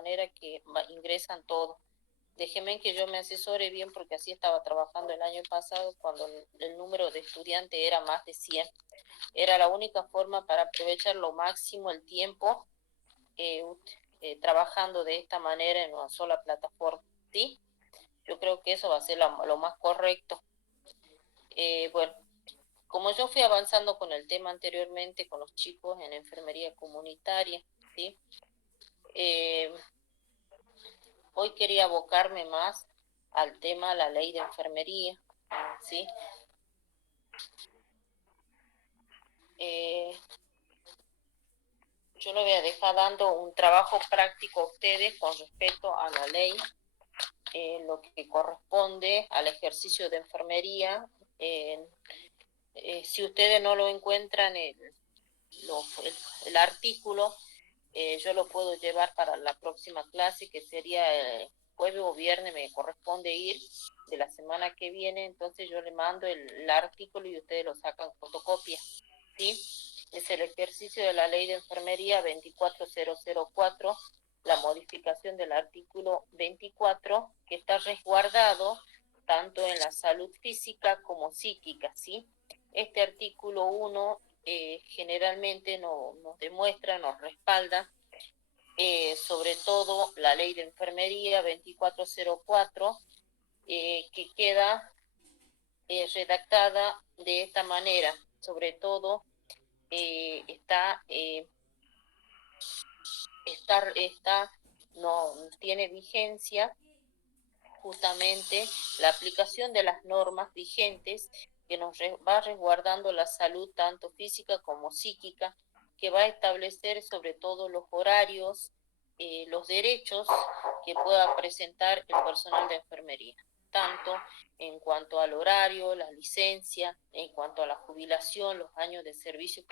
manera que ingresan todos. Déjeme que yo me asesore bien porque así estaba trabajando el año pasado cuando el número de estudiantes era más de 100. Era la única forma para aprovechar lo máximo el tiempo eh, trabajando de esta manera en una sola plataforma. ¿Sí? Yo creo que eso va a ser lo más correcto. Bueno, como yo fui avanzando con el tema anteriormente con los chicos en enfermería comunitaria, ¿sí? Eh, Hoy quería abocarme más al tema de la ley de enfermería, ¿sí? Eh, yo le voy a dejar dando un trabajo práctico a ustedes con respecto a la ley, lo que corresponde al ejercicio de enfermería. Si ustedes no lo encuentran, el artículo, yo lo puedo llevar para la próxima clase, que sería jueves o viernes, me corresponde ir de la semana que viene, entonces yo le mando el artículo y ustedes lo sacan fotocopia, ¿sí? Es el ejercicio de la ley de enfermería 24004, la modificación del artículo 24, que está resguardado tanto en la salud física como psíquica, ¿sí? Este artículo 1 generalmente nos demuestra, nos respalda, sobre todo la ley de enfermería 2404, que queda redactada de esta manera. Sobre todo no tiene vigencia justamente la aplicación de las normas vigentes que nos va resguardando la salud tanto física como psíquica, que va a establecer sobre todo los horarios, los derechos que pueda presentar el personal de enfermería, tanto en cuanto al horario, la licencia, en cuanto a la jubilación, los años de servicio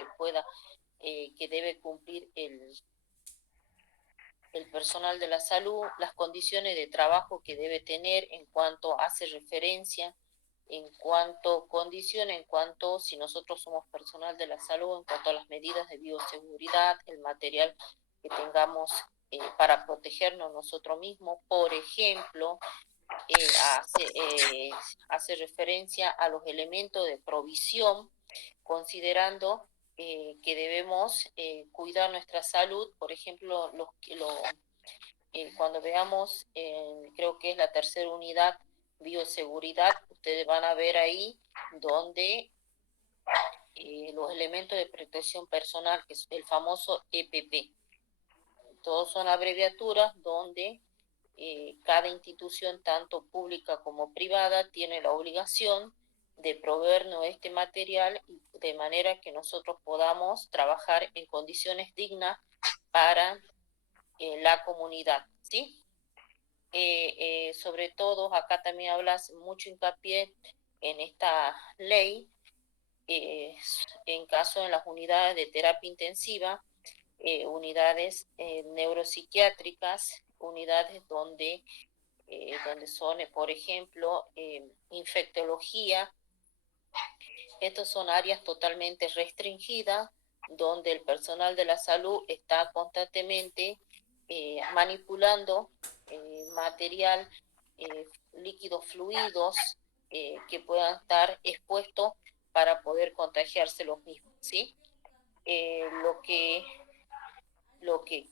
que debe cumplir el personal de la salud, las condiciones de trabajo que debe tener en cuanto hace referencia, en cuanto condición, en cuanto si nosotros somos personal de la salud, en cuanto a las medidas de bioseguridad, el material que tengamos para protegernos nosotros mismos. Por ejemplo, hace referencia a los elementos de provisión, considerando que debemos cuidar nuestra salud. Por ejemplo, cuando veamos, creo que es la tercera unidad, bioseguridad, ustedes van a ver ahí donde los elementos de protección personal, que es el famoso EPP. Todos son abreviaturas donde cada institución, tanto pública como privada, tiene la obligación de proveernos este material de manera que nosotros podamos trabajar en condiciones dignas para la comunidad, ¿sí? Sobre todo, acá también hablas mucho hincapié en esta ley, en caso de las unidades de terapia intensiva, unidades neuropsiquiátricas, unidades donde son, por ejemplo, infectología. Estas son áreas totalmente restringidas, donde el personal de la salud está constantemente manipulando material, líquidos fluidos que puedan estar expuestos para poder contagiarse los mismos, ¿sí? Eh, lo que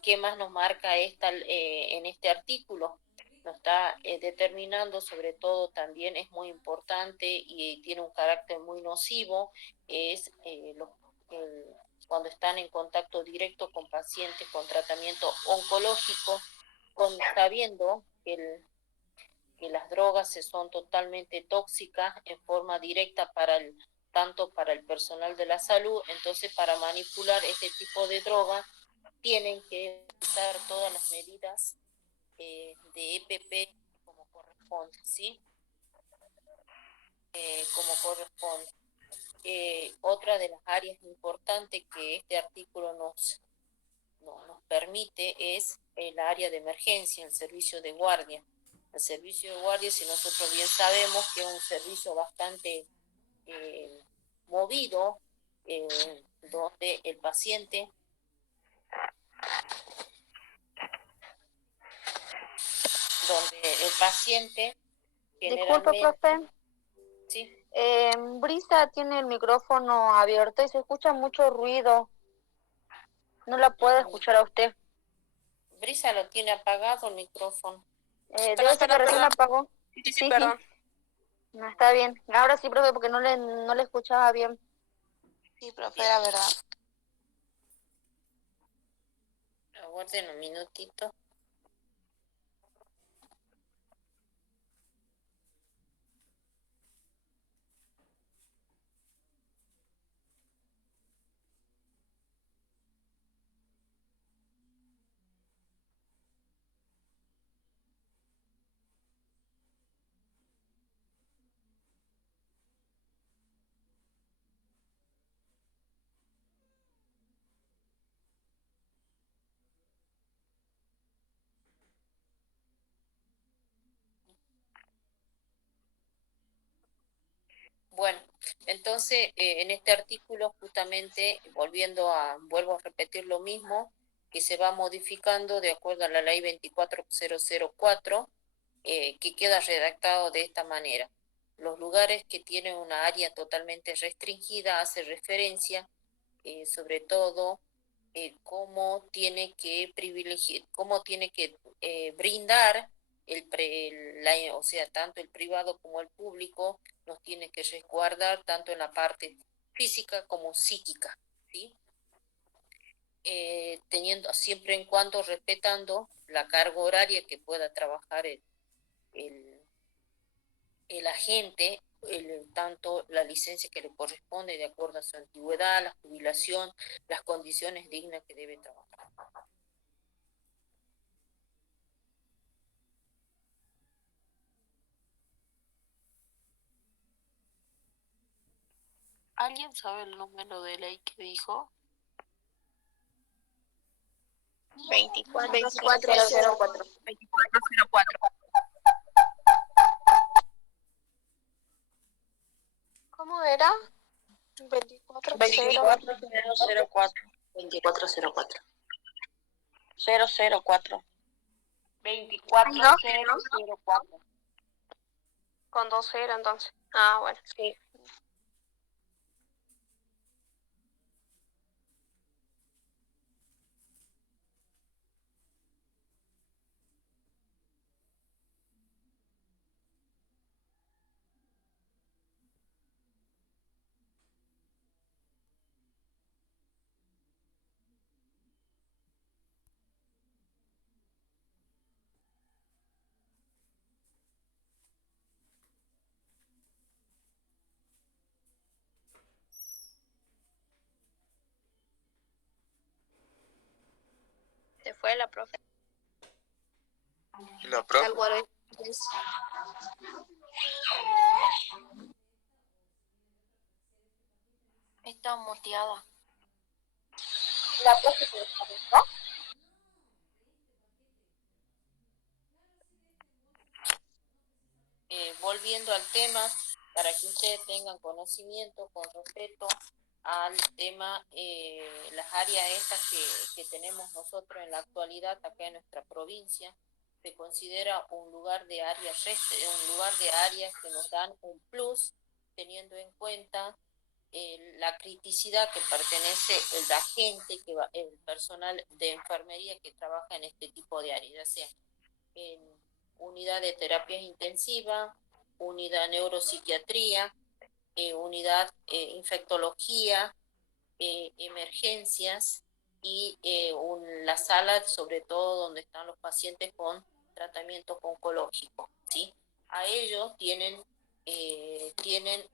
¿Qué más nos marca en este artículo? Nos está determinando, sobre todo también es muy importante y tiene un carácter muy nocivo, es cuando están en contacto directo con pacientes con tratamiento oncológico, sabiendo que las drogas son totalmente tóxicas en forma directa tanto para el personal de la salud. Entonces, para manipular este tipo de droga tienen que usar todas las medidas de EPP como corresponde, ¿sí? Como corresponde. Otra de las áreas importantes que este artículo nos permite es el área de emergencia, el servicio de guardia. El servicio de guardia, si nosotros bien sabemos que es un servicio bastante movido, donde el paciente donde el paciente Disculpe, generalmente... profe. ¿Sí? Brisa tiene el micrófono abierto y se escucha mucho ruido. No la puedo escuchar a usted. Brisa lo tiene apagado el micrófono. Debe ser que recién la apagó. Sí, perdón. No, está bien. Ahora sí, profe, porque no le escuchaba bien. Sí, profe, era verdad. Aguarden un minutito. Bueno, entonces en este artículo justamente vuelvo a repetir lo mismo, que se va modificando de acuerdo a la ley 24004, que queda redactado de esta manera. Los lugares que tienen una área totalmente restringida hace referencia sobre todo cómo tiene que privilegiar, cómo tiene que brindar o sea, tanto el privado como el público nos tiene que resguardar tanto en la parte física como psíquica, ¿sí? Teniendo siempre en cuanto respetando la carga horaria que pueda trabajar el, el agente, tanto la licencia que le corresponde de acuerdo a su antigüedad, la jubilación, las condiciones dignas que debe trabajar. ¿Alguien sabe el número de ley que dijo? 2404. 2404. ¿Cómo era? 2404. 24004. 2404. 004. 24004. Con 20 entonces. Ah, bueno. Sí. Se fue la profe. La profe. Está muteada. La profe se desconectó. Volviendo al tema, para que ustedes tengan conocimiento con respecto al tema, las áreas estas que tenemos nosotros en la actualidad acá en nuestra provincia, se considera un lugar de áreas que nos dan un plus, teniendo en cuenta la criticidad que pertenece la gente, el personal de enfermería que trabaja en este tipo de áreas, ya sea en unidad de terapias intensivas, unidad de neuropsiquiatría, unidad infectología, emergencias y la sala, sobre todo donde están los pacientes con tratamientos oncológicos, ¿sí? A ellos tienen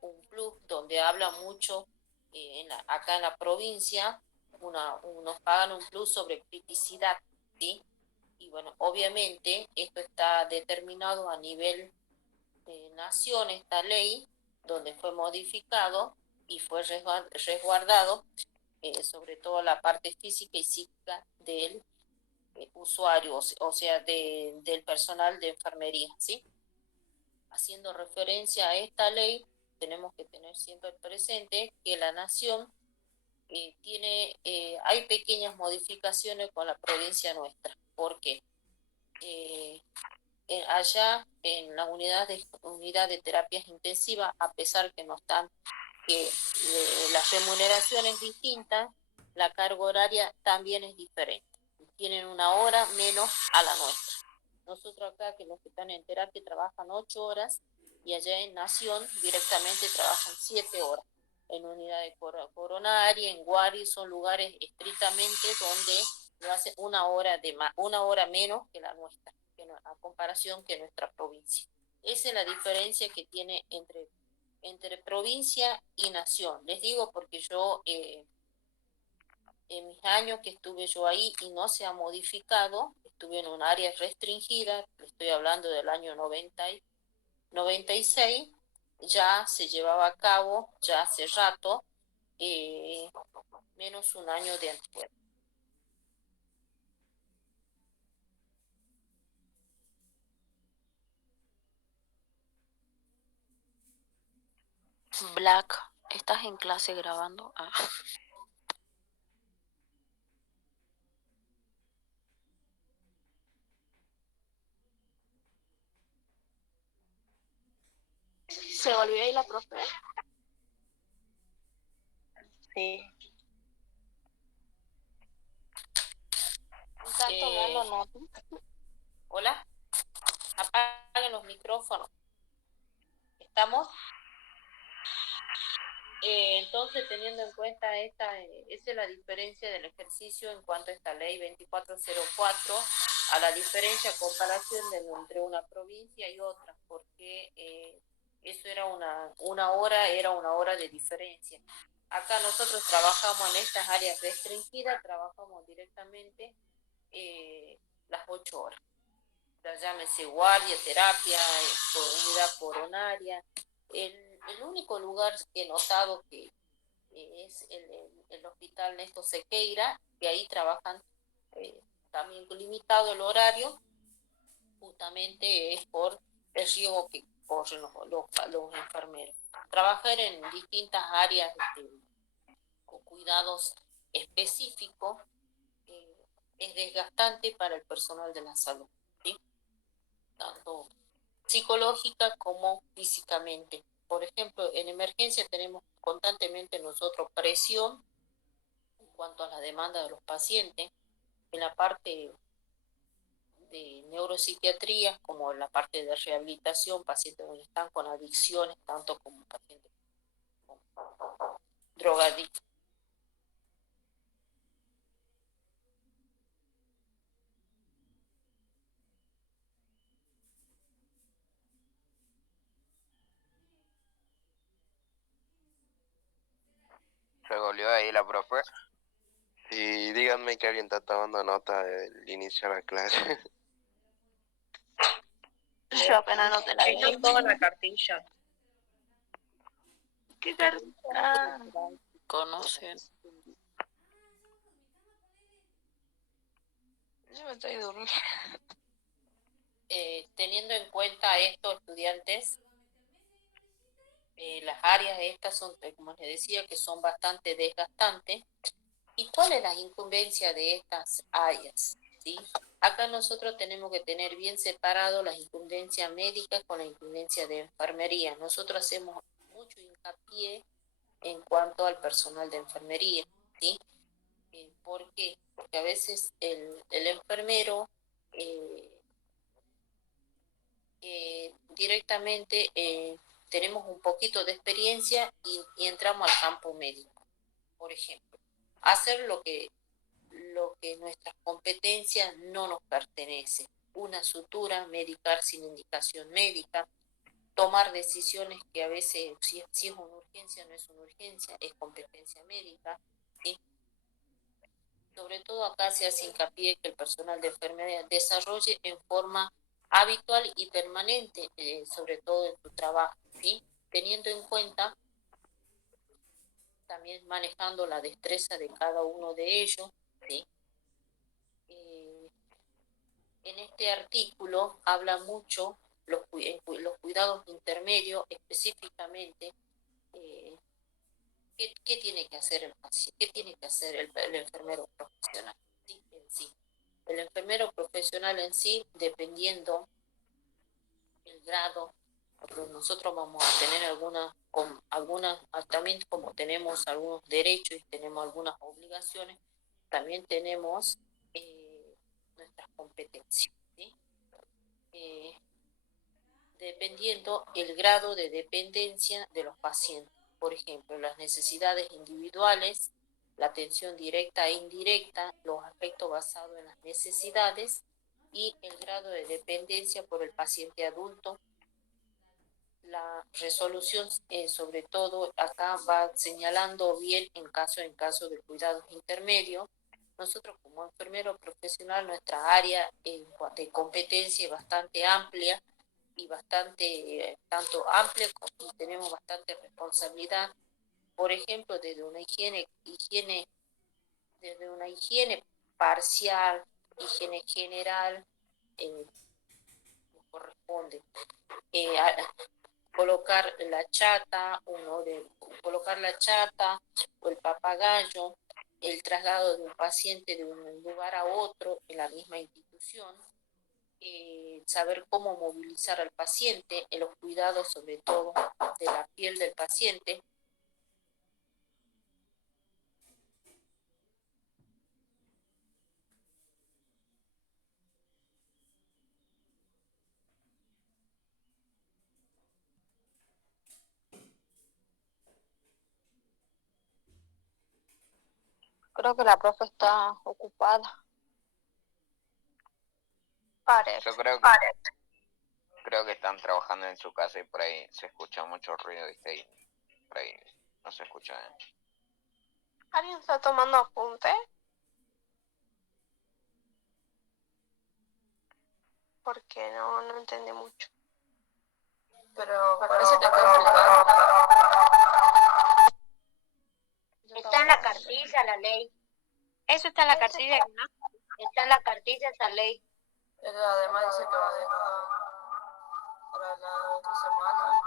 un plus donde habla mucho, acá en la provincia, nos pagan un plus sobre criticidad, ¿sí? Y bueno, obviamente esto está determinado a nivel de nación, esta ley, donde fue modificado y fue resguardado, sobre todo la parte física y psíquica del usuario, o sea, del personal de enfermería, ¿sí? Haciendo referencia a esta ley, tenemos que tener siempre presente que la nación hay pequeñas modificaciones con la provincia nuestra. ¿Por qué? allá en la unidad de terapias intensivas, a pesar que no están, que la remuneración es distinta, la carga horaria también es diferente. Tienen una hora menos a la nuestra. Nosotros acá, que los que están en terapia trabajan 8 horas, y allá en Nación directamente trabajan 7 horas. En unidades coronaria, en Guari, son lugares estrictamente donde lo hace una hora menos que la nuestra, a comparación que nuestra provincia. Esa es la diferencia que tiene entre provincia y nación. Les digo porque yo, en mis años que estuve yo ahí y no se ha modificado, estuve en un área restringida, estoy hablando del año 96, ya se llevaba a cabo, ya hace rato, menos un año de antigüedad. Black, ¿estás en clase grabando? Ah. ¿Se volvió ahí la profe? Sí. ¿Están tomando nota? Hola, apaguen los micrófonos. ¿Estamos? Entonces, teniendo en cuenta esa es la diferencia del ejercicio en cuanto a esta ley 2404, a la diferencia, comparación entre una provincia y otra, porque eso era una hora de diferencia. Acá nosotros trabajamos en estas áreas restringidas, trabajamos directamente las 8 horas. Ya llámese guardia, terapia, unidad coronaria. El único lugar que he notado que es el hospital Néstor Sequeira, que ahí trabajan también limitado el horario, justamente es por el riesgo que corren los enfermeros. Trabajar en distintas áreas con cuidados específicos es desgastante para el personal de la salud, ¿sí? Tanto psicológica como físicamente. Por ejemplo, en emergencia tenemos constantemente nosotros presión en cuanto a la demanda de los pacientes, en la parte de neuropsiquiatría como en la parte de rehabilitación, pacientes que están con adicciones, tanto como pacientes con drogadictos. Se volvió ahí la profe. Y díganme que alguien está tomando nota del inicio de la clase. Yo apenas no te la vi. No toda la cartilla. ¿Qué carta? Conocen. Yo me estoy durmiendo. Teniendo en cuenta esto, estudiantes, las áreas estas son, como les decía, que son bastante desgastantes. ¿Y cuál es la incumbencia de estas áreas? ¿Sí? Acá nosotros tenemos que tener bien separado las incumbencias médicas con la incumbencia de enfermería. Nosotros hacemos mucho hincapié en cuanto al personal de enfermería, ¿sí? ¿Por qué? Porque a veces el enfermero directamente tenemos un poquito de experiencia y entramos al campo médico, por ejemplo. Hacer lo que nuestras competencias no nos pertenece. Una sutura, medicar sin indicación médica, tomar decisiones que a veces, si es una urgencia, no es una urgencia, es competencia médica, ¿sí? Sobre todo acá se hace hincapié que el personal de enfermería desarrolle en forma habitual y permanente, sobre todo en su trabajo, ¿sí? Teniendo en cuenta, también manejando la destreza de cada uno de ellos, ¿sí? En este artículo habla mucho los cuidados intermedios, específicamente, ¿qué tiene que hacer el paciente? ¿Qué tiene que hacer el enfermero profesional? ¿Sí? En sí. El enfermero profesional en sí, dependiendo grado, porque nosotros vamos a tener algunas, también como tenemos algunos derechos y tenemos algunas obligaciones, también tenemos nuestras competencias, ¿sí? Dependiendo el grado de dependencia de los pacientes. Por ejemplo, las necesidades individuales, la atención directa e indirecta, los aspectos basados en las necesidades y el grado de dependencia por el paciente adulto. La resolución, sobre todo, acá va señalando bien en caso de cuidados intermedios. Nosotros como enfermero profesional, nuestra área de competencia es bastante amplia y bastante, tanto amplia como tenemos bastante responsabilidad. Por ejemplo, desde una higiene parcial, higiene general, corresponde. Colocar la chata, colocar la chata o el papagayo, el traslado de un paciente de un lugar a otro en la misma institución, saber cómo movilizar al paciente, en los cuidados sobre todo de la piel del paciente. Creo que la profe está ocupada. Yo creo que están trabajando en su casa y por ahí se escucha mucho ruido, ¿viste? Y por ahí no se escucha. ¿Alguien está tomando apunte? Porque no entendí mucho. Pero parece que está explicando. Está en la cartilla la ley. Eso está en la cartilla, ¿no? Está en la cartilla esa ley. Además dice que va a dejar para la otra semana.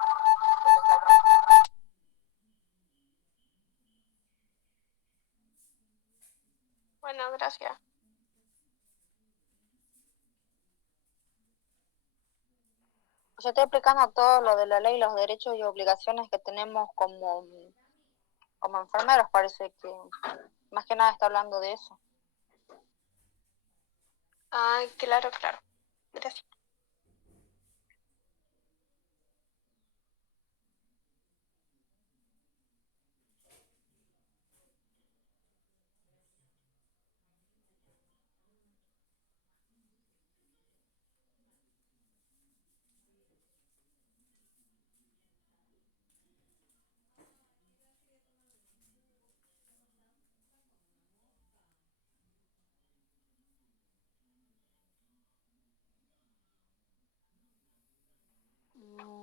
Bueno, gracias. Yo estoy explicando todo lo de la ley, los derechos y obligaciones que tenemos como enfermeros, parece que más que nada está hablando de eso. Ah, claro. Gracias.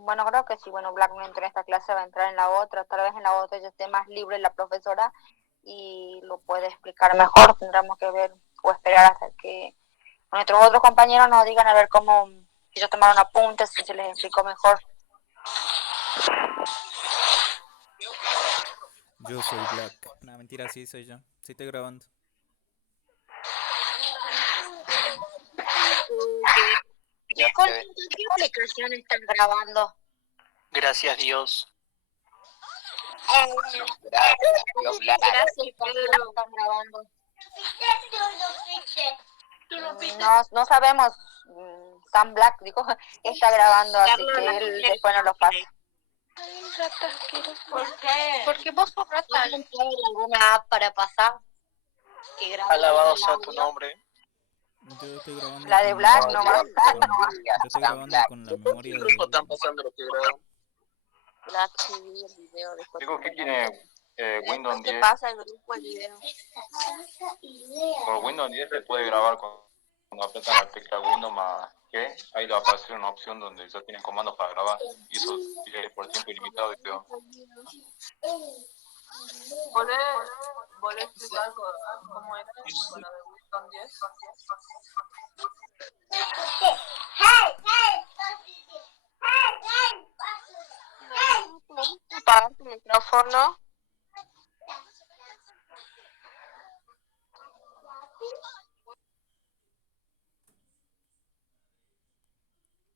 Bueno, creo que sí, bueno, Black no entró en esta clase, va a entrar en la otra, tal vez en la otra ya esté más libre la profesora y lo puede explicar mejor, tendremos que ver o esperar hasta que nuestros otros compañeros nos digan a ver cómo, si ellos tomaron apuntes, si se les explicó mejor. Yo soy Black. No, mentira, sí soy yo. Sí estoy grabando. ¿Qué aplicación están grabando? Gracias Dios. Gracias, Black. Gracias, Pedro. Están grabando. No sabemos, Sam Black dijo que está grabando, así que él después nos lo pasa. ¿Por qué? Porque vos sos rata. ¿Alguien tiene alguna app para pasar? Que grabe Alabado el sea tu audio. nombre. Yo estoy grabando La de con, Black no va a estar. yo estoy grabando con la memoria ¿Qué grupo están de... pasando los que graban? Black TV, el video de Digo que tiene Windows ¿Qué 10. pasa el grupo, el video? Por Windows 10 se puede grabar cuando apretan la tecla Windows más G. Ahí le va a aparecer una opción donde ya tienen comandos para grabar. Y eso es por tiempo ilimitado y creo. ¿Volés explicar cómo era con la de Windows 10? Apagar tu micrófono.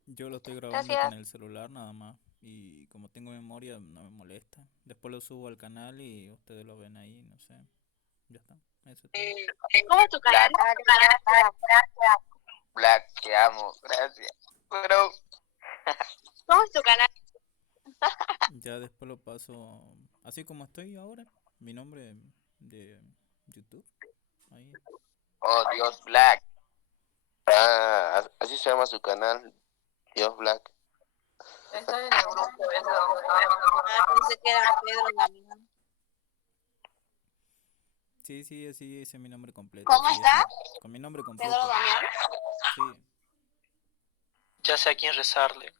Yo lo estoy grabando Gracias. con el celular nada más. Y como tengo memoria, no me molesta. Después lo subo al canal y ustedes lo ven ahí, no sé. Ya está. Eso es todo. ¿Cómo es tu canal? Black, te amo, gracias. Bro, ¿Cómo es tu canal? Ya después lo paso así como estoy ahora. Mi nombre de YouTube. Ahí. oh Dios, Black. Ah, así se llama su canal, Dios Black. Está en el grupo, eso. Pensé que era Pedro Damián. Sí, sí, así ese es mi nombre completo. ¿Cómo sí, está? con mi nombre Pedro completo. Damián. Sí. Ya sé a quién rezarle.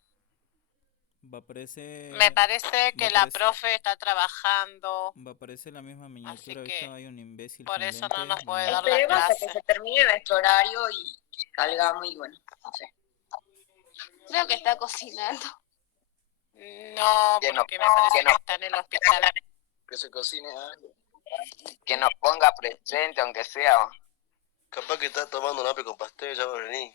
Va a aparecer. Me parece que la aparecer- profe está trabajando, Va a aparecer la misma miniatura. así ¿Viste? que Hay un imbécil por con eso no lentes nos y puede un- dar la Esperemos hasta que clase. se termine nuestro horario y salgamos y bueno, no sé. Creo que está cocinando. No, Que no- porque me parece que no. que está en el hospital. Que se cocine algo. Que nos ponga presente, aunque sea. Capaz que está tomando un ape con pastel, ya va a venir.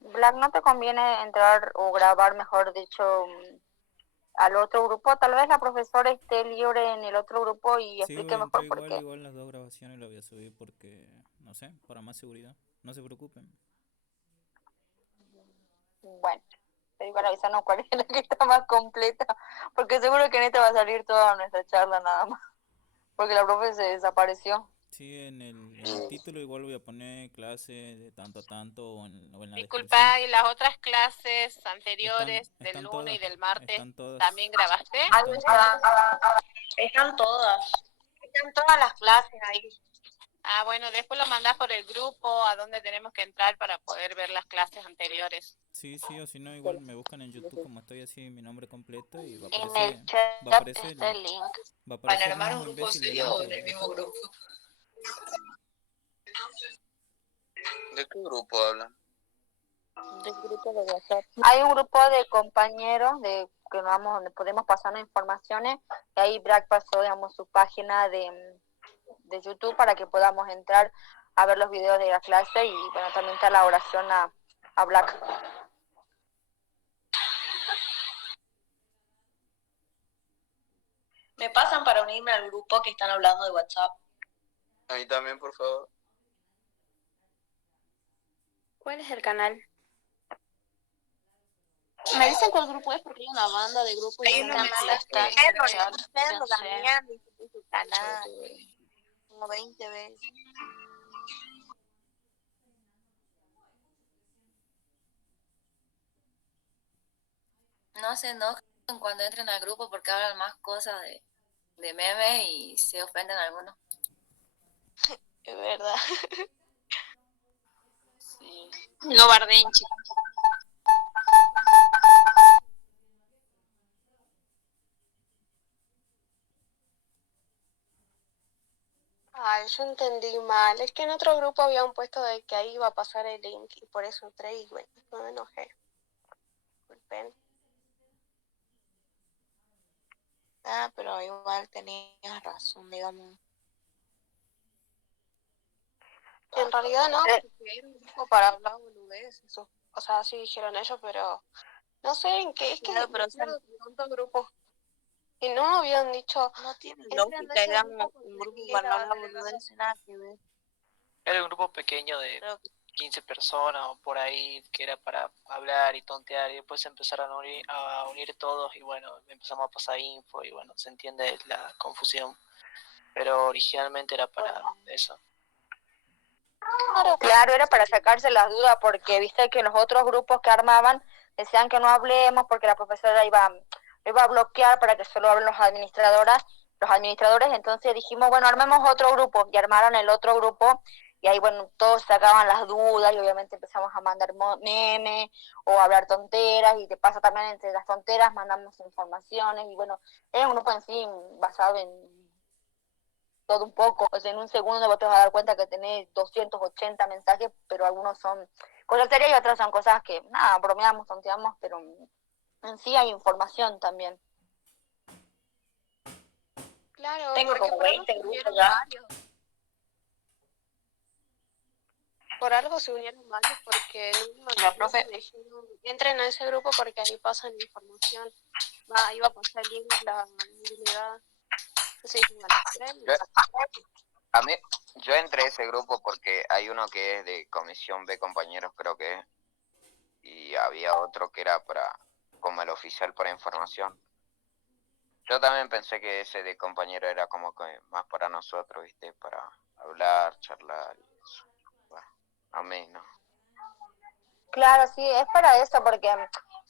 Black, ¿no te conviene entrar o grabar, mejor dicho, al otro grupo? Tal vez la profesora esté libre en el otro grupo y Sí, explique voy a entrar mejor por qué. igual las dos grabaciones las voy a subir porque, no sé, para más seguridad. No se preocupen. Bueno, pero igual avísanos cuál es la que está más completa, porque seguro que en esta va a salir toda nuestra charla nada más, porque la profe se desapareció. Sí, en el título igual voy a poner clase de tanto a tanto o en la descripción. Disculpa, ¿y las otras clases anteriores Están del lunes y todas, del martes están todas. también grabaste? Están todas. Están todas. Están todas las clases ahí. Ah, bueno, después lo mandás por el grupo a donde tenemos que entrar para poder ver las clases anteriores. Sí, sí, o si no, igual me buscan en YouTube como estoy así, mi nombre completo y va a En aparecer, el chat va a aparecer, está el link. va a aparecer el armar mismo un grupo imbécil serio delante o en el y- mismo grupo. ¿De qué grupo hablan? Del grupo de WhatsApp. Hay un grupo de compañeros de que donde podemos pasarnos informaciones, y ahí Black pasó, digamos, su página de YouTube para que podamos entrar a ver los videos de la clase y bueno, también está la oración a Black. Me pasan para unirme al grupo que están hablando de WhatsApp. A mí también, por favor. ¿Cuál es el canal? Me dicen cuál grupo es porque hay una banda de grupos y Hay no una me mezcla están Pedro Damián dice que es su canal, como 20 veces. No se enojen cuando entren al grupo porque hablan más cosas de memes y se ofenden algunos. Es verdad. Sí. No barden, chicos. Ay, yo entendí mal. Es que en otro grupo habían puesto de que ahí iba a pasar el link y por eso entré y bueno, no me enojé. Disculpen. Ah, pero igual tenías razón, digamos. En realidad no, porque era un grupo para hablar boludeces. O sea, sí dijeron ellos, pero no sé en qué. Es que Claro, pero claro, tantos grupos. Y no habían dicho. no tiene Entren lógica, a ese digamos, grupo un porque grupo ahí para era hablar de boludeces, nada que ver. Era un grupo pequeño de Creo que 15 personas o por ahí que era para hablar y tontear y después se empezaron a unir todos y bueno, empezamos a pasar info y bueno, se entiende la confusión. Pero originalmente era para eso. Claro, era para sacarse las dudas, porque viste que los otros grupos que armaban decían que no hablemos porque la profesora iba a bloquear para que solo hablen los administradoras, los administradores, entonces dijimos, bueno, armemos otro grupo, y armaron el otro grupo, y ahí, bueno, todos sacaban las dudas, y obviamente empezamos a mandar memes, o a hablar tonteras, y te pasa también entre las tonteras, mandamos informaciones, y bueno, es un grupo en sí basado en todo un poco, o sea, en un segundo vos te vas a dar cuenta que tenés 280 mensajes, pero algunos son cosas serias y otros son cosas que, nada, bromeamos, tonteamos, pero en sí hay información también. Claro, Tengo porque como por algo 20 se grupos unieron ya. varios. Por algo se unieron varios porque en un La momento profe, me dijeron, entren a ese grupo porque ahí pasan información. Iba a pasar el link, la unidad. Entonces dije, bueno, entren. Yo, a mí, yo entré a ese grupo porque hay uno que es de Comisión B, compañeros, creo que es, y había otro que era para, como el oficial para información. Yo también pensé que ese de compañero era como que más para nosotros, ¿viste? Para hablar, charlar y eso. Bueno, a mí no. claro, sí, es para eso, porque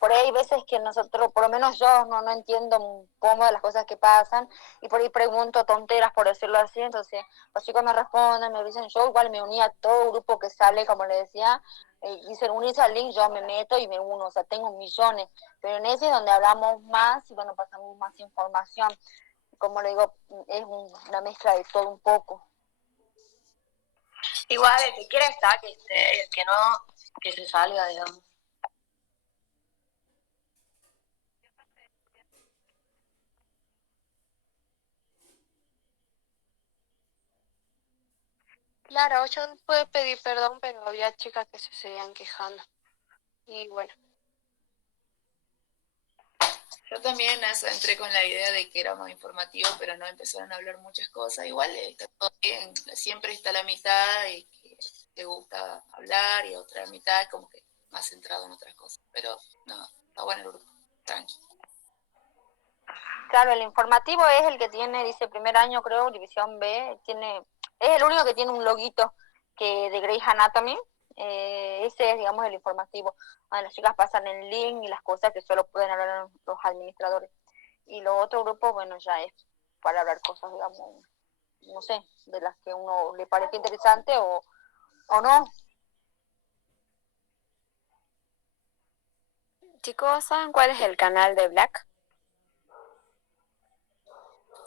por ahí hay veces que nosotros, por lo menos yo, no entiendo un poco de las cosas que pasan, y por ahí pregunto tonteras, por decirlo así, entonces los chicos me responden, me dicen, yo igual me uní a todo grupo que sale, como le decía, dicen unirse al link, yo me meto y me uno, o sea, tengo millones, pero en ese es donde hablamos más y bueno, pasamos más información, como le digo, es una mezcla de todo un poco. Igual, el que quiera está, que esté, el que no, que se salga, digamos. Claro, yo pude pedir perdón, pero había chicas que se seguían quejando. Y bueno. Yo también entré con la idea de que era más informativo, pero no empezaron a hablar muchas cosas. Igual está todo bien, siempre está la mitad y que te gusta hablar y otra mitad como que más centrado en otras cosas. Pero no, está bueno el grupo, tranqui. Claro, el informativo es el que tiene, dice primer año creo, división B, es el único que tiene un loguito que de Grey's Anatomy, ese es, digamos, el informativo. Las chicas pasan el link y las cosas que solo pueden hablar los administradores. Y lo otro grupo, bueno, ya es para hablar cosas, digamos, no sé, de las que uno le parece interesante o no. Chicos, ¿saben cuál es el canal de Black?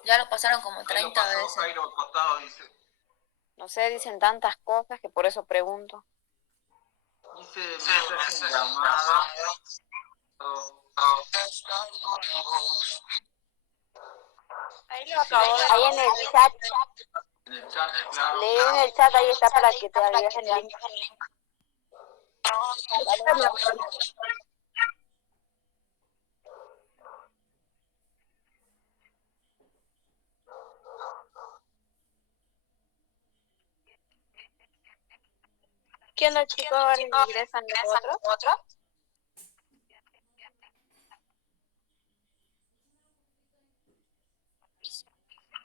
Ya lo pasaron como 30 veces. No sé, dicen tantas cosas que por eso pregunto. Dice mensaje en llamada. Ahí lo acabo de... Ahí en el chat. En el chat, claro. Lee en el chat, ahí está para que te agregues en el link. ¿Qué onda, chicos? Ahora ingresan los otros.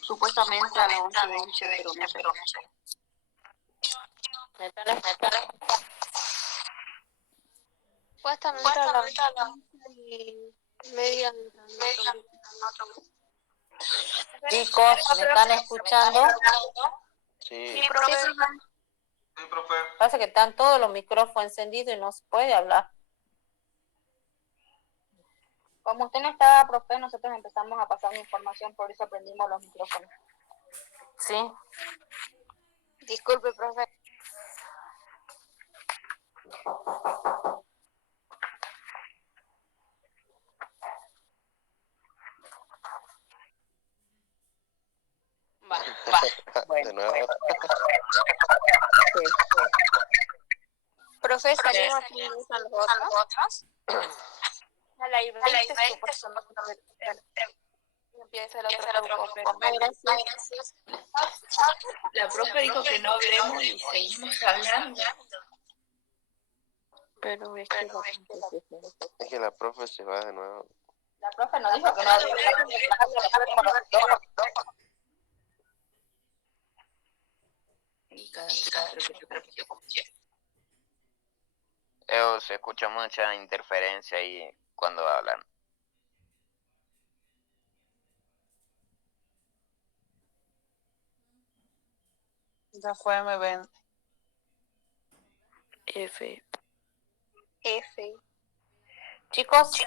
Supuestamente a las 11:20, pero no sé. Supuestamente a las 11:30. Chicos, ¿me están escuchando? Sí. Sí, profe. Sí, profe. Pasa que están todos los micrófonos encendidos y no se puede hablar. Como usted no estaba, profe, nosotros empezamos a pasar información, por eso aprendimos los micrófonos. Sí. Disculpe, profe. Bueno. De nuevo. Profe, salimos aquí a los otros. A la I-20 empieza el otro grupo, pero gracias. La profe dijo que no hablemos y seguimos hablando. Pero es que la profe se va de nuevo. La profe nos dijo que no hablemos. Y cada Se escucha mucha interferencia ahí cuando hablan. Ya fue, me ven. F. Chicos,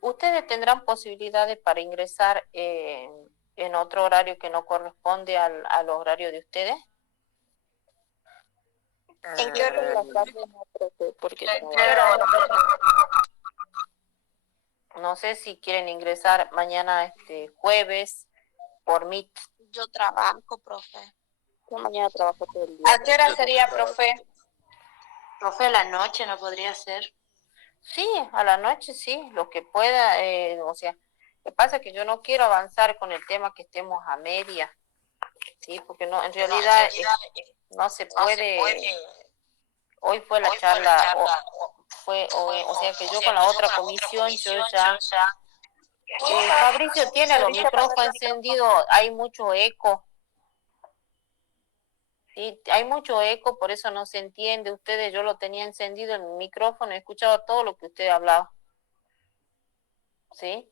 ustedes tendrán posibilidades para ingresar en otro horario que no corresponde al horario de ustedes. ¿En qué hora de la tarde no, profe? Porque No sé si quieren ingresar mañana jueves por Meet. Yo trabajo, profe. yo mañana trabajo todo el día. ¿A qué hora sería, profe? Profe, a la noche no podría ser. Sí, a la noche sí, lo que pueda, o sea, lo que pasa es que yo no quiero avanzar con el tema que estemos a media, sí, porque no, en realidad no se puede. Hoy fue la charla, o sea que yo con la otra comisión yo ya. Fabricio tiene los micrófonos encendidos, hay mucho eco. Sí, hay mucho eco, por eso no se entiende. Ustedes, yo lo tenía encendido en el micrófono, he escuchado todo lo que usted hablaba. ¿Sí?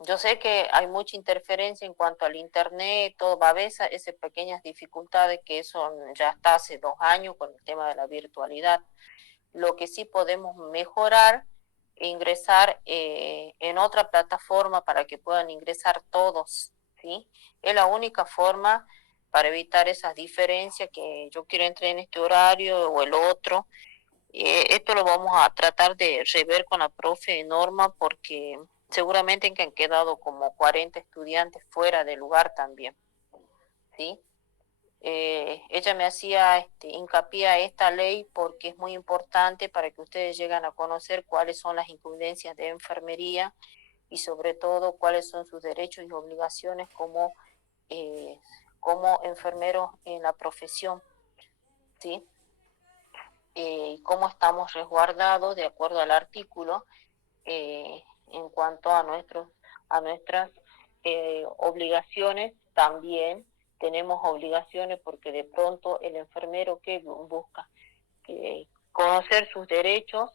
Yo sé que hay mucha interferencia en cuanto al internet, todo, va a haber esas pequeñas dificultades que eso ya está hace 2 años con el tema de la virtualidad. Lo que sí podemos mejorar, ingresar en otra plataforma para que puedan ingresar todos, ¿sí? Es la única forma para evitar esas diferencias que yo quiero entrar en este horario o el otro. Esto lo vamos a tratar de rever con la profe Norma porque seguramente que han quedado como 40 estudiantes fuera del lugar también, ¿sí? Ella me hacía hincapié a esta ley porque es muy importante para que ustedes lleguen a conocer cuáles son las incumbencias de enfermería y sobre todo cuáles son sus derechos y obligaciones como enfermeros en la profesión, ¿sí? Cómo estamos resguardados de acuerdo al artículo en cuanto a nuestras obligaciones. También tenemos obligaciones porque de pronto el enfermero que busca conocer sus derechos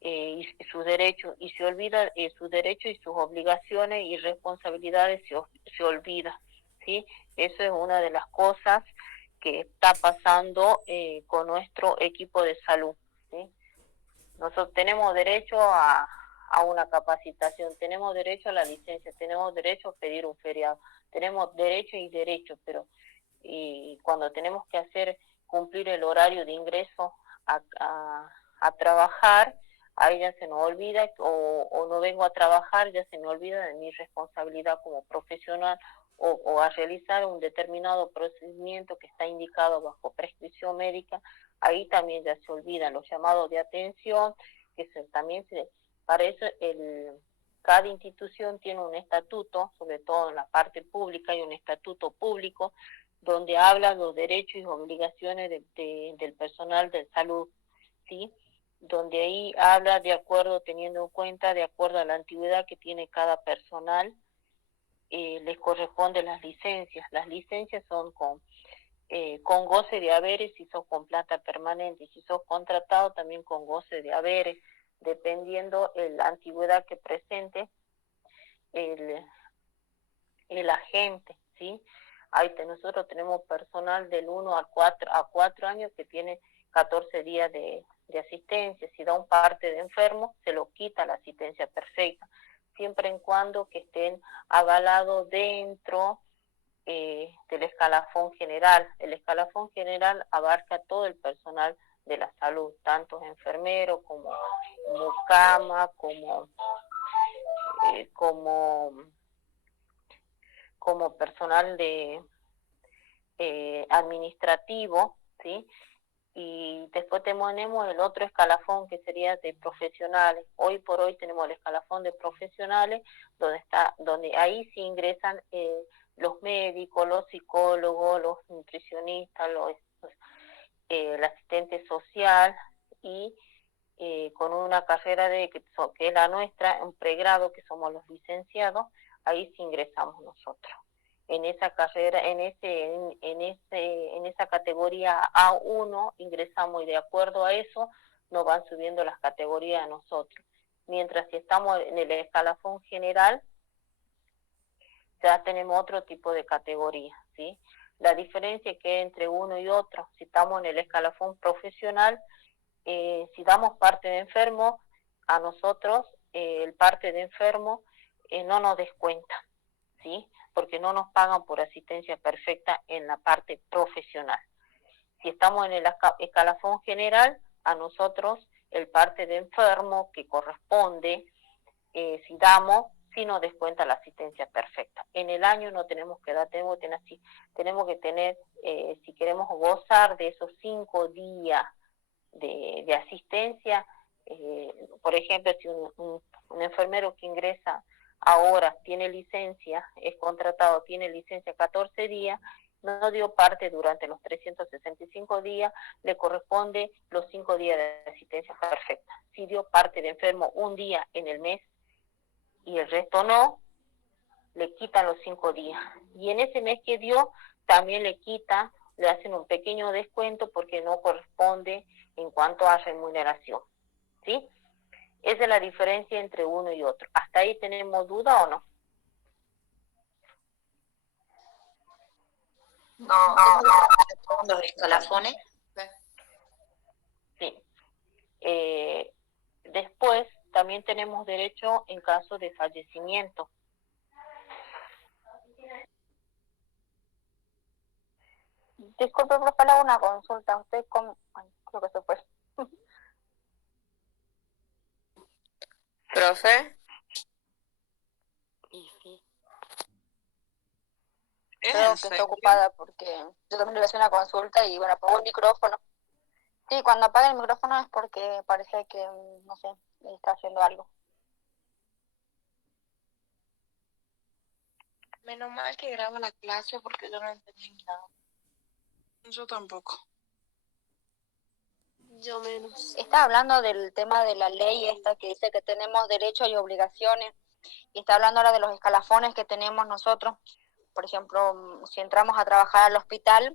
y se olvida sus derechos y sus obligaciones y responsabilidades se olvida, ¿sí? Eso es una de las cosas que está pasando con nuestro equipo de salud, ¿sí? Nosotros tenemos derecho a una capacitación, tenemos derecho a la licencia, tenemos derecho a pedir un feriado, tenemos derecho y derecho, pero cuando tenemos que cumplir el horario de ingreso a trabajar, ahí ya se nos olvida, o no vengo a trabajar, ya se me olvida de mi responsabilidad como profesional, o a realizar un determinado procedimiento que está indicado bajo prescripción médica, ahí también ya se olvidan los llamados de atención, para eso cada institución tiene un estatuto, sobre todo en la parte pública hay un estatuto público donde habla los derechos y obligaciones del personal de salud, ¿sí? Donde ahí habla teniendo en cuenta, de acuerdo a la antigüedad que tiene cada personal, les corresponden las licencias. Las licencias son con goce de haberes si sos con planta permanente, si sos contratado también con goce de haberes, dependiendo la antigüedad que presente el agente, ¿sí? Nosotros tenemos personal del 1 a 4 años que tiene 14 días de asistencia. Si da un parte de enfermo, se lo quita la asistencia perfecta, siempre en cuando que estén avalados dentro del escalafón general. El escalafón general abarca todo el personal de la salud, tanto enfermeros como mucama, como personal de administrativo, ¿sí? Y después tenemos el otro escalafón que sería de profesionales. Hoy por hoy tenemos el escalafón de profesionales, donde ahí sí ingresan los médicos, los psicólogos, los nutricionistas, el asistente social y con una carrera que es la nuestra, un pregrado que somos los licenciados, ahí sí ingresamos nosotros. En esa carrera, en esa categoría A1 ingresamos y de acuerdo a eso nos van subiendo las categorías a nosotros. Mientras si estamos en el escalafón general, ya tenemos otro tipo de categoría, ¿sí? La diferencia que entre uno y otro, si estamos en el escalafón profesional, si damos parte de enfermo, a nosotros el parte de enfermo no nos descuenta, ¿sí? Porque no nos pagan por asistencia perfecta en la parte profesional. Si estamos en el escalafón general, a nosotros el parte de enfermo que corresponde, si damos, sí nos descuenta la asistencia perfecta. En el año no tenemos que dar, tenemos que tener, si queremos gozar de esos 5 días de asistencia, por ejemplo, si un enfermero que ingresa ahora tiene licencia, es contratado, tiene licencia 14 días, no dio parte durante los 365 días, le corresponde los 5 días de asistencia perfecta. Si dio parte de enfermo un día en el mes y el resto no, le quitan los 5 días. Y en ese mes que dio, también le hacen un pequeño descuento porque no corresponde en cuanto a remuneración, ¿sí? Esa es la diferencia entre uno y otro. ¿Hasta ahí tenemos duda o no? Los escalafones. Sí. Después también tenemos derecho en caso de fallecimiento. Disculpe, profe, le hago una consulta. ¿Usted cómo? Ay, creo que se fue. ¿Profe? Creo que está ocupada porque yo también le voy a hacer una consulta y bueno, apagó el micrófono. Sí, cuando apaga el micrófono es porque parece que, no sé, está haciendo algo. Menos mal que graba la clase porque yo no entendí nada. Yo tampoco. Yo menos. Está hablando del tema de la ley esta que dice que tenemos derechos y obligaciones, y está hablando ahora de los escalafones que tenemos nosotros. Por ejemplo, si entramos a trabajar al hospital,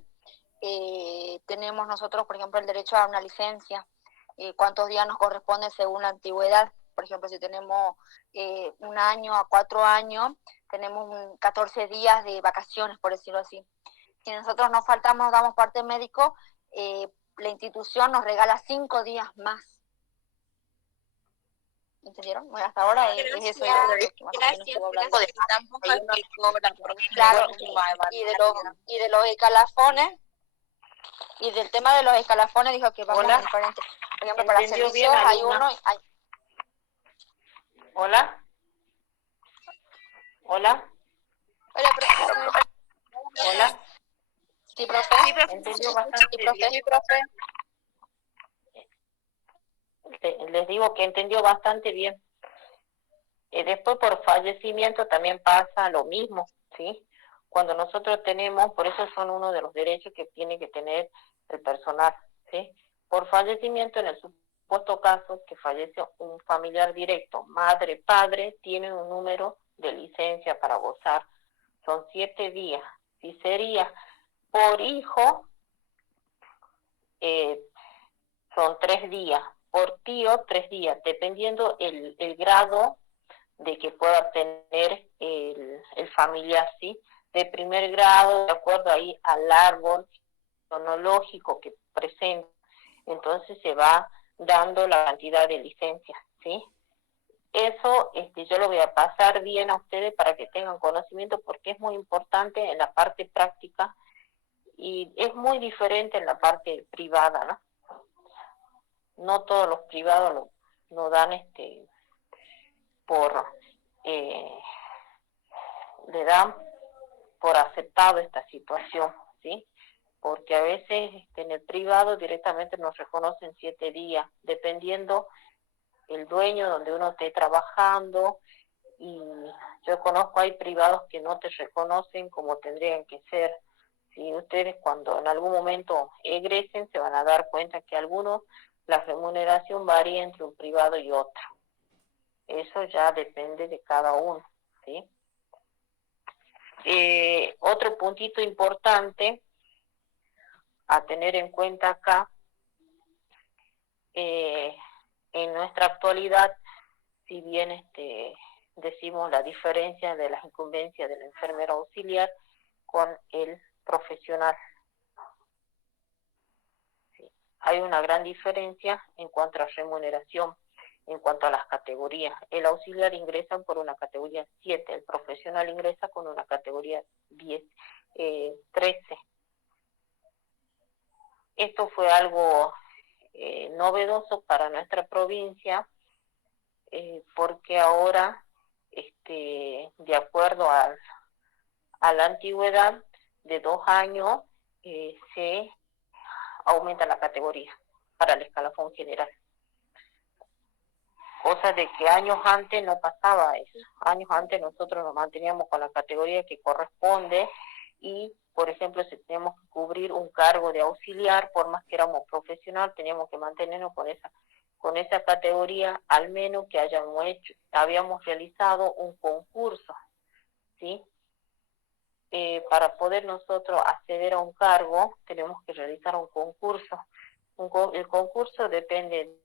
tenemos nosotros, por ejemplo, el derecho a una licencia, cuántos días nos corresponde según la antigüedad. Por ejemplo, si tenemos 1 año a 4 años, tenemos 14 días de vacaciones, por decirlo así. Si nosotros nos faltamos, damos parte médico, la institución nos regala 5 días más. ¿Entendieron? Bueno, hasta ahora es eso lo que más o menos estuvo hablando. Tampoco es que cobran por Claro, y de los escalafones, y del tema de los escalafones dijo que vamos a diferentes. Por ejemplo, para servicios hay uno. ¿Hola? ¿Hola? Hola, profesor. ¿Hola? Sí, profe. Sí, profe. Entendió bastante Sí, profe. bien. Sí, profe. Les digo que entendió bastante bien. Después por fallecimiento también pasa lo mismo, ¿sí? Cuando nosotros tenemos, por eso son uno de los derechos que tiene que tener el personal, ¿sí? Por fallecimiento, en el supuesto caso que fallece un familiar directo, madre, padre, tienen un número de licencia para gozar. Son 7 días. Si sería por hijo, son 3 días. Por tío, 3 días, dependiendo el grado de que pueda tener el familiar, ¿sí? De primer grado, de acuerdo ahí al árbol cronológico que presenta. Entonces se va dando la cantidad de licencias, ¿sí? Eso yo lo voy a pasar bien a ustedes para que tengan conocimiento, porque es muy importante en la parte práctica y es muy diferente en la parte privada, ¿no? No todos los privados lo dan por le dan por aceptado esta situación, ¿sí? Porque a veces en el privado directamente nos reconocen 7 días, dependiendo el dueño donde uno esté trabajando, y yo conozco, hay privados que no te reconocen como tendrían que ser. Si ustedes cuando en algún momento egresen se van a dar cuenta que algunos la remuneración varía entre un privado y otro. Eso ya depende de cada uno, ¿sí? Otro puntito importante a tener en cuenta acá, en nuestra actualidad, si bien decimos la diferencia de las incumbencias del enfermero auxiliar con el profesional. Sí. Hay una gran diferencia en cuanto a remuneración, en cuanto a las categorías. El auxiliar ingresa por una categoría 7, el profesional ingresa con una categoría 10, 13. Esto fue algo novedoso para nuestra provincia, porque ahora, de acuerdo a la antigüedad de 2 años, se aumenta la categoría para el escalafón general. Cosa de que años antes no pasaba eso. Años antes nosotros nos manteníamos con la categoría que corresponde y, por ejemplo, si teníamos que cubrir un cargo de auxiliar, por más que éramos profesional, teníamos que mantenernos con esa categoría, al menos que habíamos realizado un concurso, ¿sí? Para poder nosotros acceder a un cargo, tenemos que realizar un concurso. El concurso depende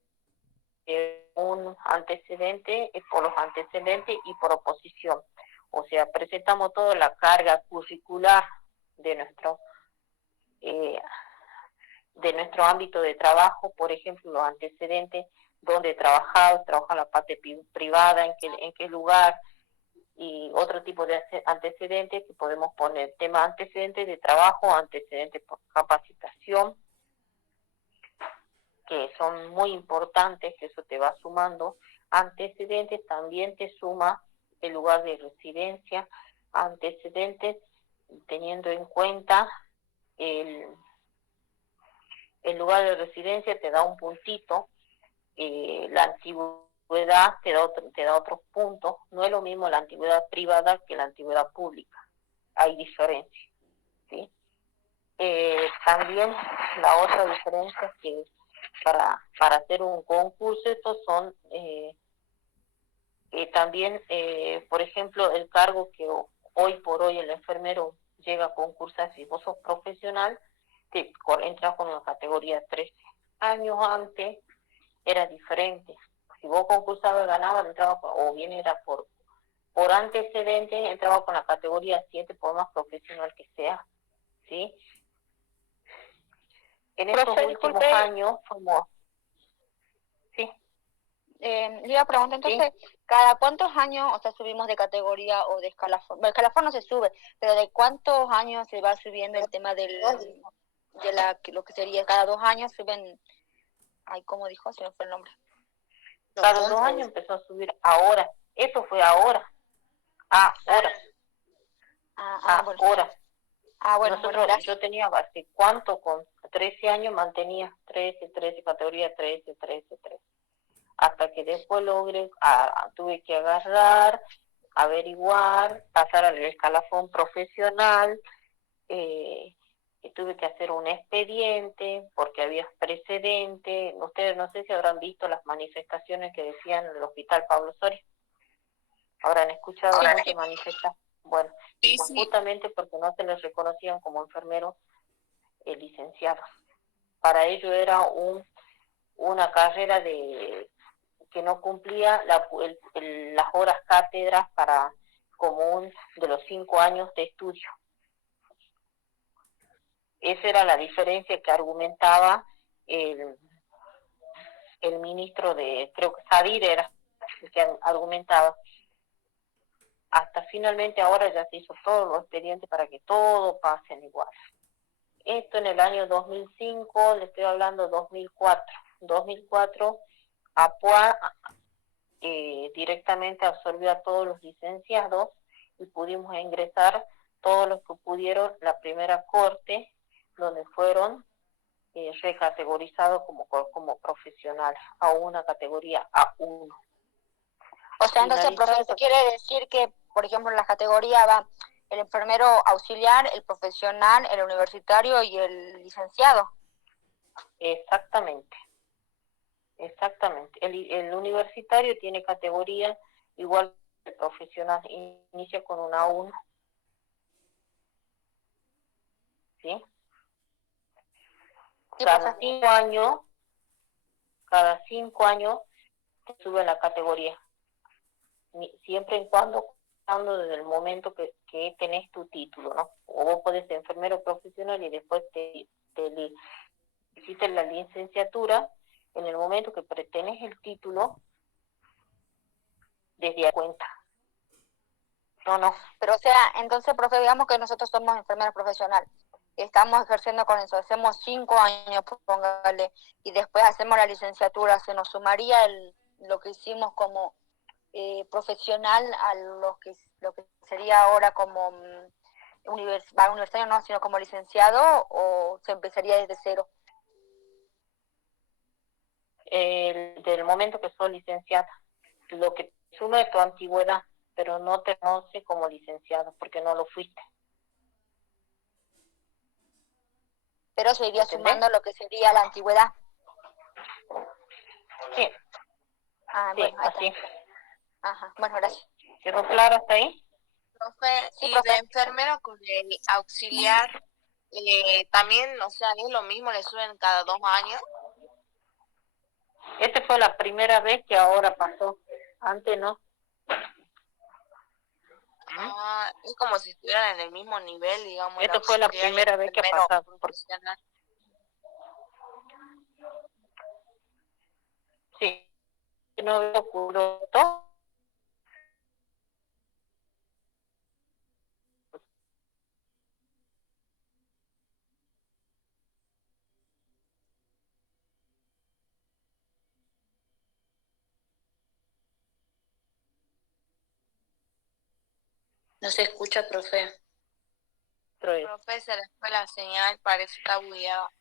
de un antecedente, por los antecedentes y por oposición. O sea, presentamos toda la carga curricular de nuestro ámbito de trabajo, por ejemplo, los antecedentes, dónde trabaja la parte privada, en qué lugar, y otro tipo de antecedentes que podemos poner, tema antecedentes de trabajo, antecedentes por capacitación, que son muy importantes, que eso te va sumando. Antecedentes también te suma el lugar de residencia, antecedentes teniendo en cuenta el lugar de residencia te da un puntito, la antigüedad te da otros puntos. No es lo mismo la antigüedad privada que la antigüedad pública, hay diferencia, ¿sí? También la otra diferencia es que para hacer un concurso, estos son también, por ejemplo, el cargo que hoy por hoy el enfermero llega a concursar, si vos sos profesional, entras con la categoría 13. Años antes era diferente. Si vos concursabas, ganabas, entraba, o bien era por antecedentes, entraba con la categoría 7, por más profesional que sea, ¿sí? En estos últimos años, como... Sí. Le iba a preguntar, entonces, ¿sí? ¿Cada cuántos años, o sea, subimos de categoría o de escalafón? Bueno, el escalafón no se sube, pero ¿de cuántos años se va subiendo el tema de lo que sería cada 2 años suben? Ay, ¿cómo dijo? Se me fue el nombre. Cada 2 años empezó a subir ahora. Eso fue ahora. Ahora. Bueno. Bueno, nosotros, yo tenía hace cuánto, con 13 años mantenía 13, categoría 13. Hasta que después tuve que agarrar, averiguar, pasar al escalafón profesional, y tuve que hacer un expediente porque había precedente. Ustedes no sé si habrán visto las manifestaciones que decían en el Hospital Pablo Soria. Habrán escuchado mucho manifestar. Bueno, justamente porque no se les reconocían como enfermeros licenciados. Para ello era una carrera que no cumplía las horas cátedras común de los 5 años de estudio. Esa era la diferencia que argumentaba el ministro creo que Sadir era el que argumentaba. Hasta finalmente ahora ya se hizo todos los expedientes para que todo pasen igual. Esto en el año 2005, le estoy hablando 2004. 2004, APUA directamente absorbió a todos los licenciados y pudimos ingresar todos los que pudieron la primera corte, donde fueron recategorizados como profesionales a una categoría A1. O sea, entonces, profesor, quiere decir que, por ejemplo, en la categoría va el enfermero auxiliar, el profesional, el universitario y el licenciado. Exactamente. El universitario tiene categoría igual que el profesional, inicia con un A1. ¿Sí? Cada 5 años se sube la categoría. siempre y cuando desde el momento que tenés tu título, ¿no? O vos podés ser enfermero profesional y después hiciste la licenciatura, en el momento que tenés el título, desde a cuenta. No. Pero o sea, entonces, profe, digamos que nosotros somos enfermeros profesionales, estamos ejerciendo con eso, hacemos 5 años, póngale, y después hacemos la licenciatura, ¿se nos sumaría lo que hicimos como profesional a lo que sería ahora como universitario, no, sino como licenciado, o se empezaría desde cero? Del momento que sos licenciada, lo que suma de tu antigüedad, pero no te conoce como licenciado porque no lo fuiste. Pero se iría sumando lo que sería la antigüedad. Sí. Ah, sí, bueno, ahí así. está. Ajá, bueno, gracias. ¿Quedó claro hasta ahí? Profe, Sí, y profe. de enfermero con el auxiliar, también, o sea, es lo mismo, le suben cada 2 años. Esta fue la primera vez que ahora pasó, antes no. Ah, es como si estuvieran en el mismo nivel, digamos, el Esta fue la auxiliar y el primera vez que ha enfermero pasado. profesional. Sí, no ocurrió todo. No se escucha, profe. Profe, se les fue la señal, parece que está bugueada.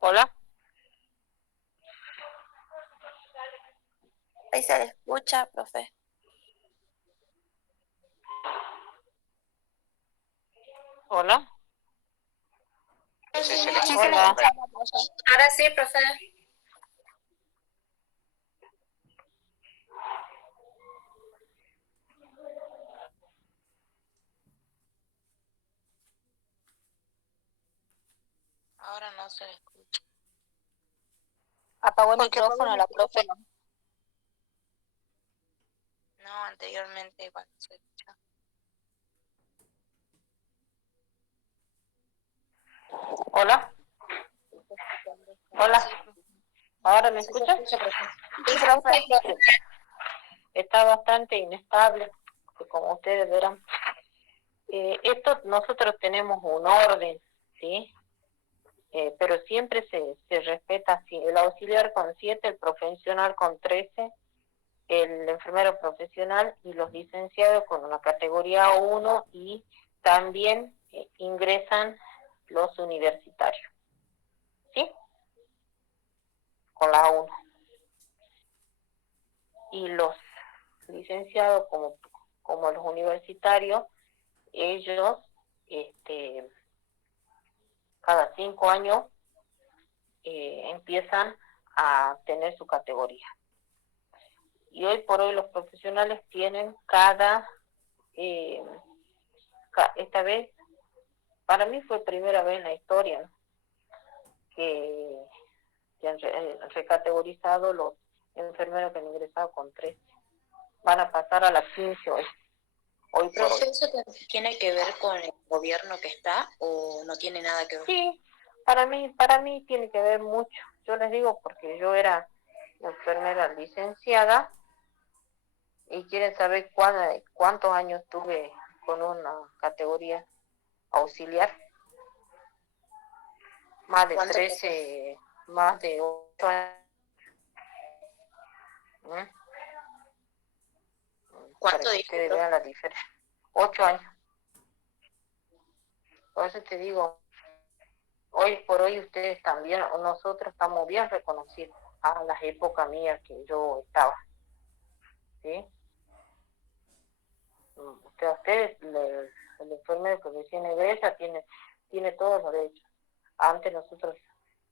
Hola. Ahí se le escucha, profe. Hola. Sí, se le Hola. escucha, profe. Ahora sí, profe. Ahora no se le escucha. Apagó el Porque apagó micrófono el la profe. micrófono. No, anteriormente igual no se escucha. Hola. Hola. Sí, profe. ¿Ahora me Sí, se escuchas? escucha, profe. Sí, profe. Está bastante inestable, como ustedes verán. Esto nosotros tenemos un orden, ¿sí? Pero siempre se respeta así. El auxiliar con 7, el profesional con 13, el enfermero profesional y los licenciados con una categoría 1 y también ingresan los universitarios, ¿sí? Con la 1. Y los licenciados como los universitarios, ellos cada 5 años empiezan a tener su categoría. Y hoy por hoy los profesionales tienen esta vez, para mí fue primera vez en la historia, ¿no? que han recategorizado los enfermeros que han ingresado con 13. Van a pasar a las 15 hoy por hoy. ¿Profe, eso tiene que ver con el gobierno que está o no tiene nada que ver? Sí, para mí tiene que ver mucho. Yo les digo porque yo era enfermera licenciada y quieren saber cuántos años tuve con una categoría auxiliar. Más de 13, más de 8 años. ¿Cuánto para que ustedes vean la diferencia. 8 años. Por eso te digo, hoy por hoy ustedes también, nosotros estamos bien reconocidos a las épocas mías que yo estaba. ¿Sí? Ustedes, el enfermero que recién egresa tiene todos los derechos. Antes nosotros,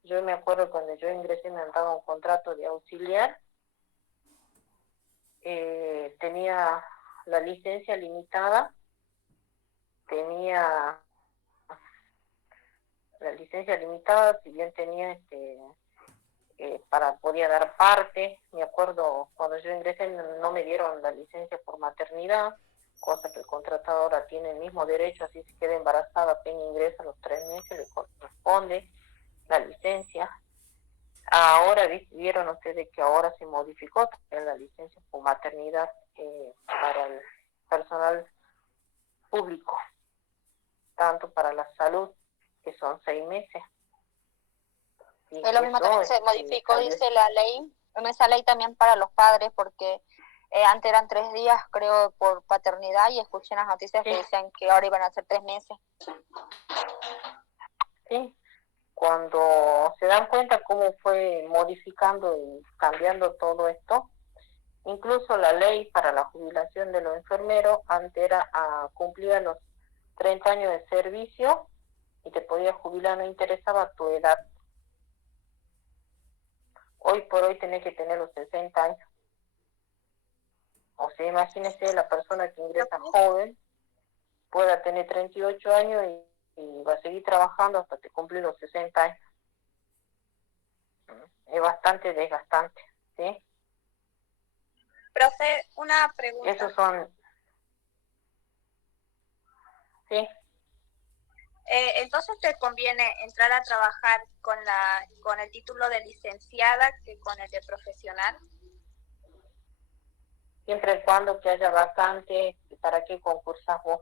yo me acuerdo cuando yo ingresé me han dado un contrato de auxiliar, tenía la licencia limitada, si bien tenía podía dar parte. Me acuerdo cuando yo ingresé no me dieron la licencia por maternidad, cosa que el contratado ahora tiene el mismo derecho, así se queda embarazada, apenas ingresa a los 3 meses, le corresponde la licencia. Ahora vieron ustedes que ahora se modificó también la licencia por maternidad para el personal público, tanto para la salud, que son 6 meses. Sí, Es lo mismo también se modificó, dice la ley, en esa ley también para los padres, porque antes eran 3 días, creo, por paternidad, y escuché en las noticias que decían que ahora iban a ser 3 meses. Sí, cuando se dan cuenta cómo fue modificando y cambiando todo esto, incluso la ley para la jubilación de los enfermeros antes era cumplía los 30 años de servicio y te podías jubilar, no interesaba tu edad. Hoy por hoy tenés que tener los 60 años. O sea, imagínese la persona que ingresa joven, pueda tener 38 años y va a seguir trabajando hasta que cumple los 60 años. Es bastante desgastante, ¿sí? Profe, una pregunta. Esos son... Sí. Entonces te conviene entrar a trabajar con el título de licenciada que con el de profesional. Siempre y cuando que haya vacante, ¿para qué concursas vos?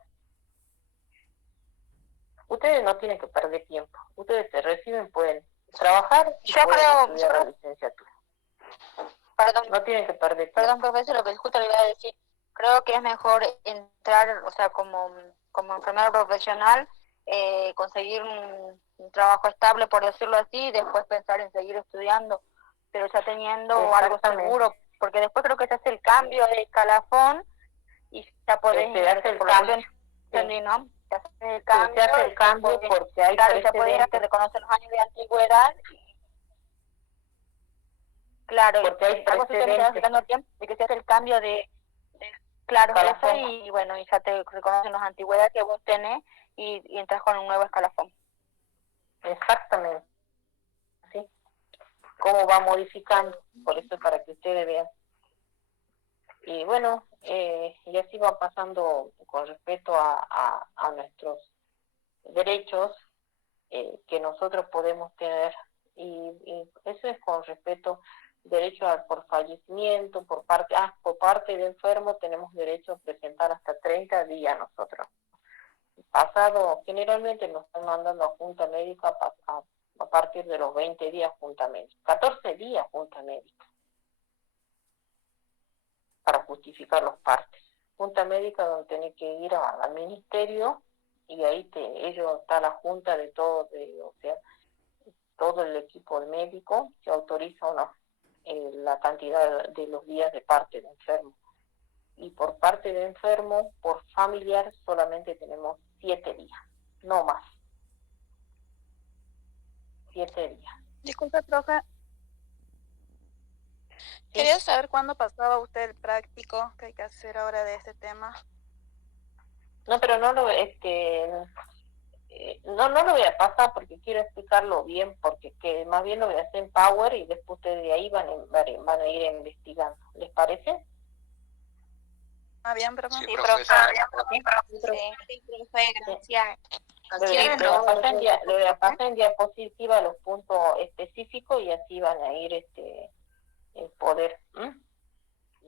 Ustedes no tienen que perder tiempo. Ustedes se reciben, pueden trabajar y pueden estudiar la licenciatura. Perdón, no tienen que perder tiempo. Perdón, profesor, lo que justo le iba a decir. Creo que es mejor entrar, o sea, como enfermero profesional, conseguir un trabajo estable, por decirlo así, y después pensar en seguir estudiando, pero ya teniendo algo seguro, porque después creo que se hace el cambio de escalafón y ya podés hace el cambio. ¿Entendí, no? Se hace el cambio, porque hay claro, ya podés te reconocen los años de antigüedad. Claro, porque hay algo que me está dando tiempo de que se hace el cambio de claro, eso, y bueno, y ya te reconocen las antigüedades que vos tenés y entras con un nuevo escalafón. Exactamente. ¿Sí? Cómo va modificando, por eso para que ustedes vean. Y bueno, y así va pasando con respecto a nuestros derechos que nosotros podemos tener, y eso es con respecto derecho por fallecimiento, por parte de enfermo tenemos derecho a presentar hasta 30 días nosotros. Pasado, generalmente nos están mandando a junta médica a partir de los 20 días junta médica, 14 días junta médica, para justificar los partes. Junta médica donde tenés que ir al ministerio y ahí ellos está la junta de todo, o sea, todo el equipo médico que autoriza o no la cantidad de los días de parte de enfermo. Y por parte de enfermo, por familiar, solamente tenemos 7 días, no más. 7 días. Disculpe, profe. Quería saber cuándo pasaba usted el práctico que hay que hacer ahora de este tema. No, pero no lo voy a pasar porque quiero explicarlo bien, porque más bien lo voy a hacer en Power y después ustedes de ahí van a ir investigando. ¿Les parece? Ah, bien, profe. Sí, profe. Sí, profe, gracias. Le voy a pasar en diapositiva los puntos específicos y así van a ir el poder.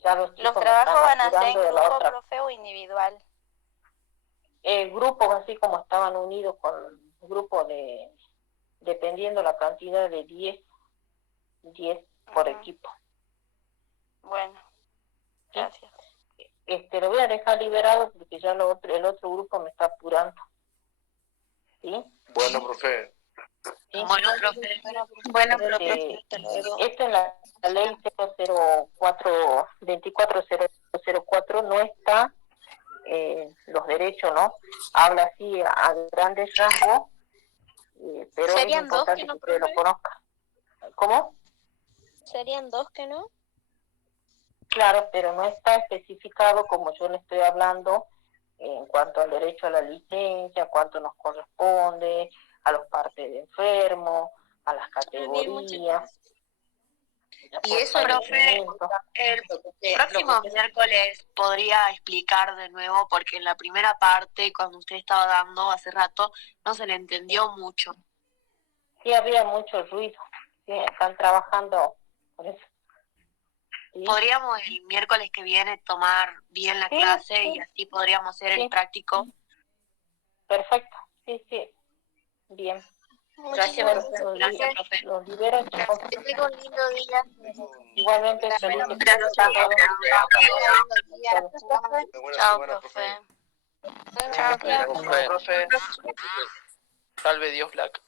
Ya los trabajos van a ser en grupo, profe, o individual. Grupos así como estaban unidos con grupos dependiendo la cantidad de 10 por equipo. Bueno, gracias. Lo voy a dejar liberado porque ya el otro grupo me está apurando. ¿Sí? Bueno, profe. ¿Sí? Bueno, profe. Bueno, profe. Esto en la ley 24004 no está los derechos, ¿no? Habla así a grandes rasgos, pero es importante que ustedes lo conozcan. ¿Cómo? ¿Serían 2 que no? Claro, pero no está especificado como yo le estoy hablando en cuanto al derecho a la licencia, cuánto nos corresponde, a los partes de enfermo, a las categorías. Y eso, profe, el próximo miércoles podría explicar de nuevo, porque en la primera parte, cuando usted estaba dando hace rato, no se le entendió mucho. Sí, había mucho ruido. Sí, están trabajando por eso. Sí. Podríamos el miércoles que viene tomar bien la clase y así podríamos hacer el práctico. Perfecto, sí. Bien. Gracias, profe. Los libero, chicos. Que tenga un lindo día. Igualmente, feliz Chao, profe. Chao, profe. Salve Dios Black.